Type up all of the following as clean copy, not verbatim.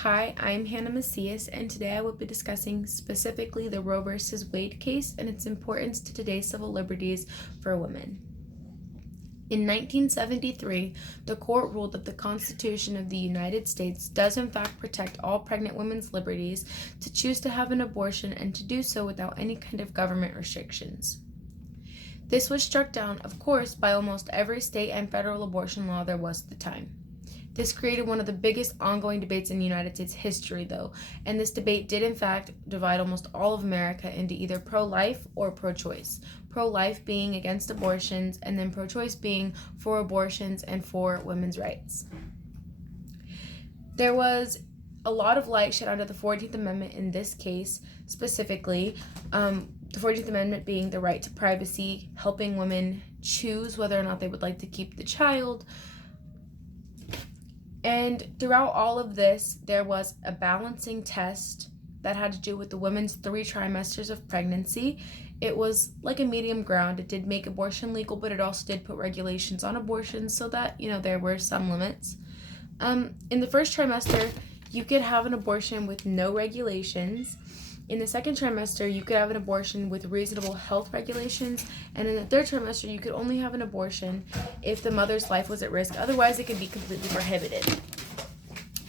Hi, I'm Hannah Macias, and today I will be discussing specifically the Roe v. Wade case and its importance to today's civil liberties for women. In 1973, the court ruled that the Constitution of the United States does in fact protect all pregnant women's liberties to choose to have an abortion and to do so without any kind of government restrictions. This was struck down, of course, by almost every state and federal abortion law there was at the time. This created one of the biggest ongoing debates in United States history, though, and this debate did in fact divide almost all of America into either pro-life or pro-choice. Pro-life being against abortions, and then pro-choice being for abortions and for women's rights. There was a lot of light shed onto the 14th Amendment in this case, specifically. The 14th Amendment being the right to privacy, helping women choose whether or not they would like to keep the child. And throughout all of this, there was a balancing test that had to do with the women's 3 trimesters of pregnancy. It was like a medium ground. It did make abortion legal, but it also did put regulations on abortion so that, there were some limits. In the first trimester, you could have an abortion with no regulations. In the second trimester, you could have an abortion with reasonable health regulations. And in the third trimester, you could only have an abortion if the mother's life was at risk. Otherwise, it could be completely prohibited.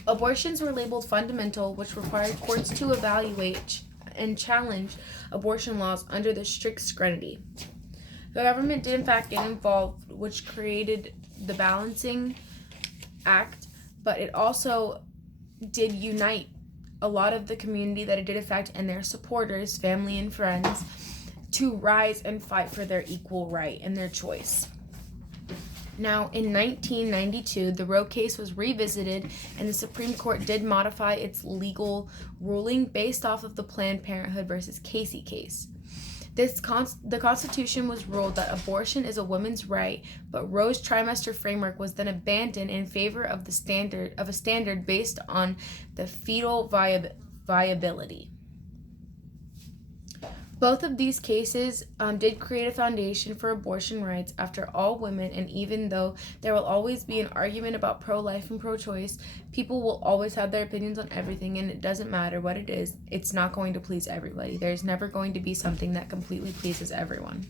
Abortions were labeled fundamental, which required courts to evaluate and challenge abortion laws under the strict scrutiny. The government did in fact get involved, which created the Balancing Act, but it also did unite a lot of the community that it did affect and their supporters, family and friends, to rise and fight for their equal right and their choice. Now, in 1992, the Roe case was revisited, and the Supreme Court did modify its legal ruling based off of the Planned Parenthood versus Casey case. The Constitution was ruled that abortion is a woman's right, but Roe's trimester framework was then abandoned in favor of a standard based on the fetal viability. Both of these cases did create a foundation for abortion rights after all women, and even though there will always be an argument about pro-life and pro-choice, people will always have their opinions on everything, and it doesn't matter what it is, it's not going to please everybody. There's never going to be something that completely pleases everyone.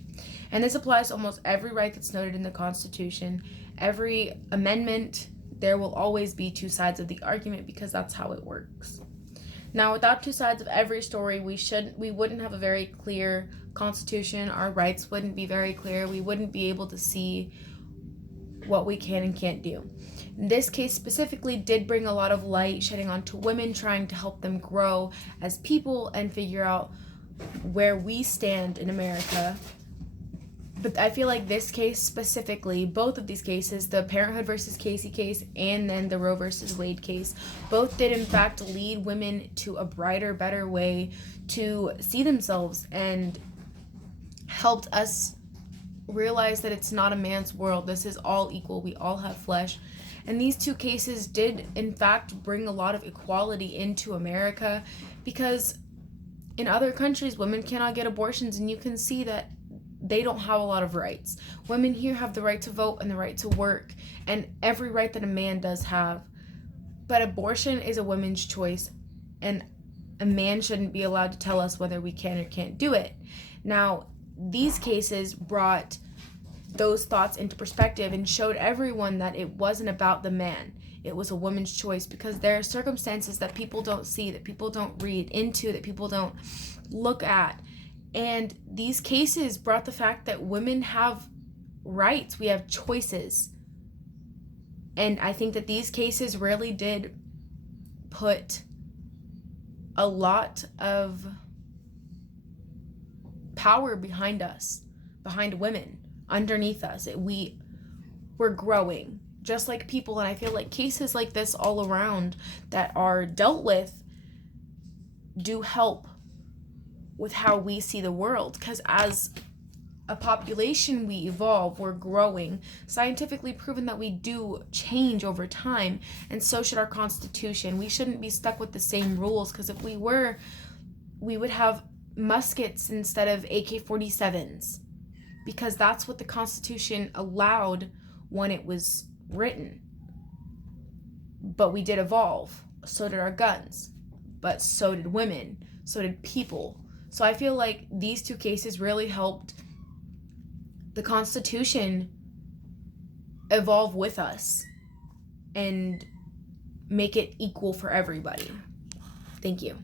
And this applies to almost every right that's noted in the Constitution. Every amendment, there will always be 2 sides of the argument because that's how it works. Now, without 2 sides of every story, we wouldn't have a very clear Constitution. Our rights wouldn't be very clear. We wouldn't be able to see what we can and can't do. This case specifically did bring a lot of light shedding onto women, trying to help them grow as people and figure out where we stand in America. But I feel like this case specifically, both of these cases, the Parenthood versus Casey case and then the Roe versus Wade case, both did in fact lead women to a brighter, better way to see themselves and helped us realize that it's not a man's world. This is all equal. We all have flesh. And these 2 cases did in fact bring a lot of equality into America, because in other countries, women cannot get abortions, and you can see that they don't have a lot of rights. Women here have the right to vote and the right to work and every right that a man does have. But abortion is a woman's choice, and a man shouldn't be allowed to tell us whether we can or can't do it. Now, these cases brought those thoughts into perspective and showed everyone that it wasn't about the man. It was a woman's choice, because there are circumstances that people don't see, that people don't read into, that people don't look at. And these cases brought the fact that women have rights. We have choices. And I think that these cases really did put a lot of power behind us, behind women, underneath us. We were growing just like people. And I feel like cases like this all around that are dealt with do help with how we see the world, because as a population we evolve, we're growing, scientifically proven that we do change over time, and so should our Constitution. We shouldn't be stuck with the same rules, because if we were, we would have muskets instead of AK-47s, because that's what the Constitution allowed when it was written. but we did evolve. So did our guns, but so did women, so did people. So I feel like these two cases really helped the Constitution evolve with us and make it equal for everybody. Thank you.